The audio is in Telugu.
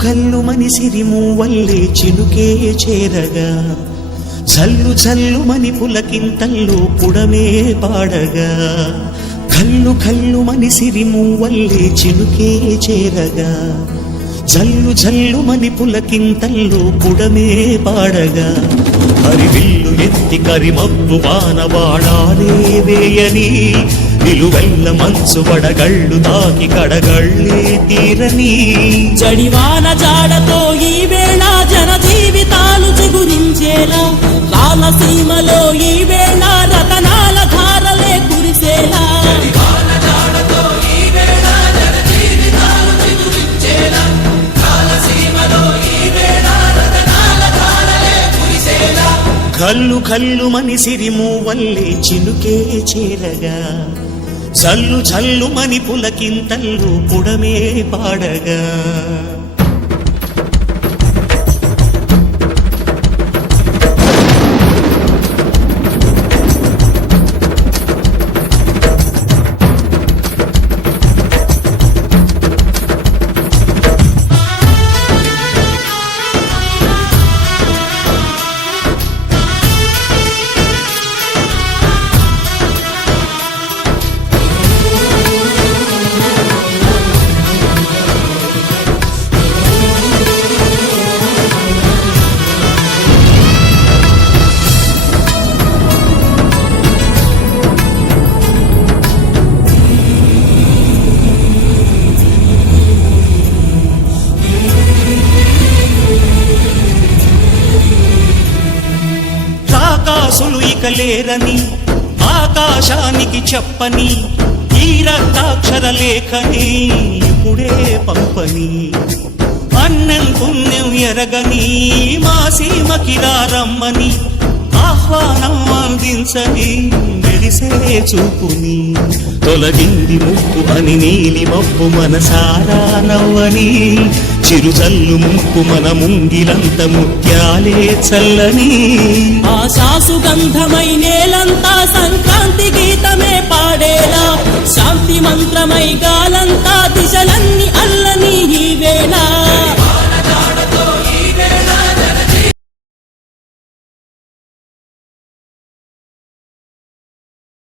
ఘల్లు మని సిరిమూవల్లే చినుకే చేరగా జల్లు జల్లు మని పులకింతల్లో పుడమే పాడగా ఘల్లు ఘల్లు మని సిరిమూవల్లే చినుకే చేరగా జల్లు జల్లు మని పులకింతల్లో పుడమే పాడగా హరివిల్లు ఎత్తి కరిమబ్బు వానవాడాలే వేయని నిలువెల్ల మనసు వడగళ్ళు తాకి కడగళ్ళే తీరని జడివాన జాడతో ఈ వేళ జన జీవితాలు చిగురించేలా రాలసీమలో ఈ వేళ రతనాల ధారలే కురిసేలా కల్లు కల్లు మని సిరిమూవల్లే చినుకే చేరగా జల్లు జల్లు మని పులకింతల్లు పుడమే పాడగా రాకాసులు ఇక లేరని ఆకాశానికి చెప్పని ఈ రక్తాక్షర లేఖని ఇప్పుడే పంపని అన్నం పుణ్యం ఎరగని మా సీమకి రమ్మని ఆహ్వానం అందించని మెరిసే చూపుని తొలగింది ముప్పు అని నీలి మబ్బు మనసారా నవ్వని చిరుజల్లు ముప్పు మన ముంగిలంత ముత్యాలే చల్లని ఆశా సుగంధమై నేలంతా